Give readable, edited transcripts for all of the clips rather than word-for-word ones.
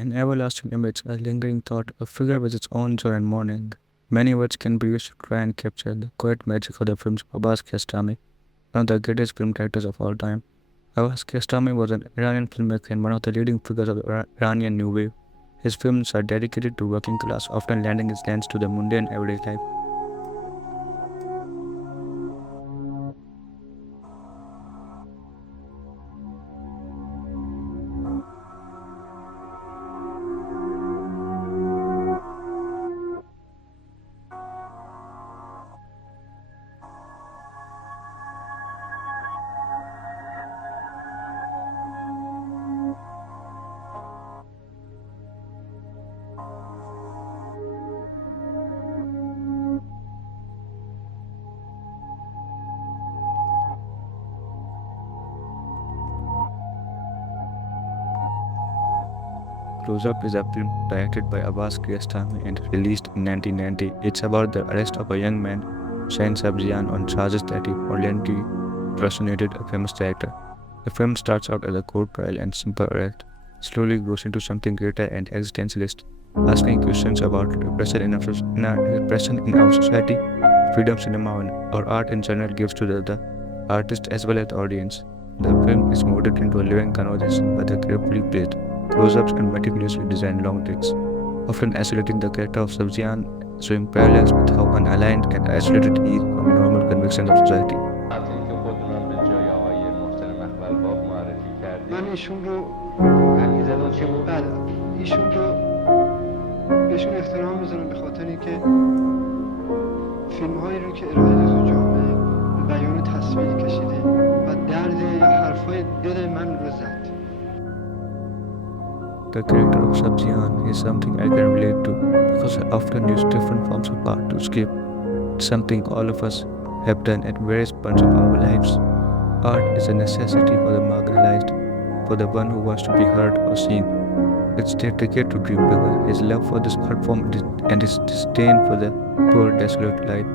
An everlasting image, a lingering thought, a figure with its own joy and mourning. Many words can be used to try and capture the quiet magic of the films of Abbas Kiarostami, one of the greatest film directors of all time. Abbas Kiarostami was an Iranian filmmaker and one of the leading figures of the Iranian New Wave. His films are dedicated to working class, often lending his lens to the mundane everyday life. Closeup is a film directed by Abbas Kiarostami and released in 1990. It's about the arrest of a young man, Hussein Sabzian, on charges that he violently impersonated a famous director. The film starts out as a court trial and simple arrest, slowly grows into something greater and existentialist, asking questions about repression in our society, freedom cinema or art in general gives to the artist as well as the audience. The film is molded into a living conversation by the carefully placed close-ups and meticulously designed long takes, often isolating the character of Sabzian, showing parallels with how unaligned and isolated he is from normal convictions of society. قبلی که خودتونم به جای آقای محترم اقبالباف معرفی کردیم من ایشون رو علیزاده چه بود؟ بله ایشون رو بهشون احترام میذارم به خاطر اینکه فیلم هایی رو که ارائه داده تو جامعه به بیان تصویر کشیده و درد حرفای دل من رو زد. The character of Sabzian is something I can relate to because I often use different forms of art to escape. It's something all of us have done at various points of our lives. Art is a necessity for the marginalized, for the one who wants to be heard or seen. It's their ticket to dream bigger. His love for this art form and his disdain for the poor, desolate life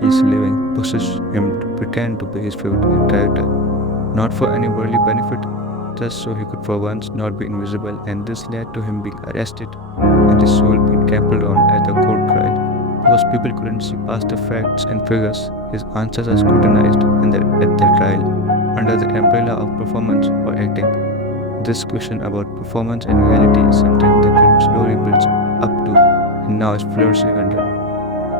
he's living pushes him to pretend to be his favorite character, not for any worldly benefit, just so he could for once not be invisible, and this led to him being arrested and his soul being trampled on at the court trial. Because people couldn't see past the facts and figures, his answers are scrutinized at the trial under the umbrella of performance or acting. This question about performance and reality is something the film slowly builds up to and now is flourishing under.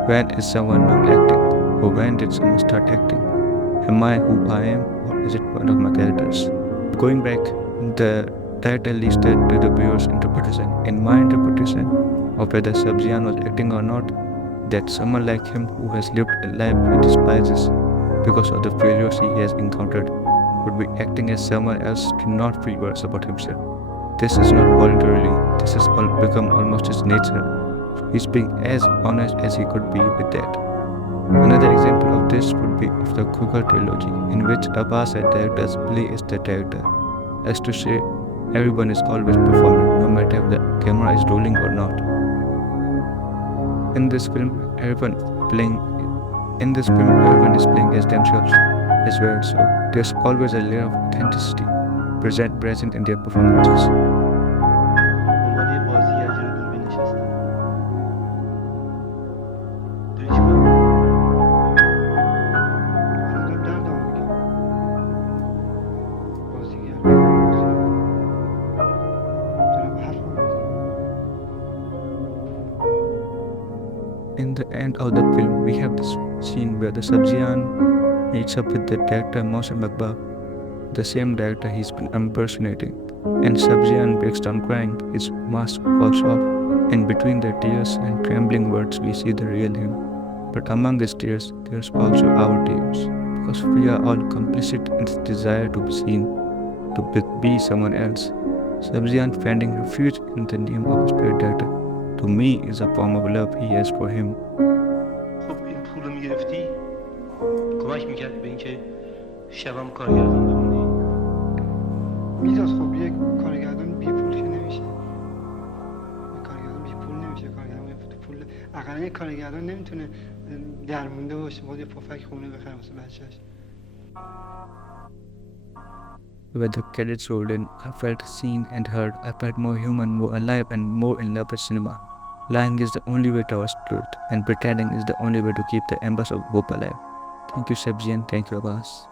When is someone not acting? Or when did someone start acting? Am I who I am, or is it one of my characters? Going back, the title leaves that to the viewer's interpretation. In my interpretation of whether Sabzian was acting or not, that someone like him who has lived a life he despises because of the failures he has encountered would be acting as someone else to not feel worse about himself. This is not voluntarily, this has become almost his nature. He's being as honest as he could be with that. Another example of this would be if the Kuka trilogy, in which Abbas and directors play as the director, as to say, everyone is always performing, no matter if the camera is rolling or not. In this film, everyone is playing as themselves as well, so there's always a layer of authenticity present in their performances. دنبال یه بازیگری رو دور بنشستم. داری چی کار می‌کنی؟ الان دارم دردم میگم بازیگر دارم حرفم میزنم. In the end of the film, we have this scene where the Sabzian meets up with the director Mohsen Makbab, the same director he's been impersonating, and Sabzian breaks down crying, his mask falls off, and between the tears and trembling words we see the real him. But among his tears, there's also our tears, because we are all complicit in this desire to be seen, to be someone else. Sabzian finding refuge in the name of his favorite director, to me is a form of love he has for him. خب این پول رو میگرفتی کمک میکردی به اینکه شبم کارگردان بمونی. میداد. خب یک کارگردان بی پول که نمیشه، یک کارگردان بی پول نمیشه، کارگردان بی پول اقلا یک کارگردان نمیتونه درمونده باشه، باید یه پفک خونه بخره واسه بچه‌ش. When the credits rolled in, I felt seen and heard. I felt more human, more alive, and more in love with cinema. Lying is the only way towards truth, and pretending is the only way to keep the embers of hope alive. Thank you, Sebjian. Thank you, Abbas.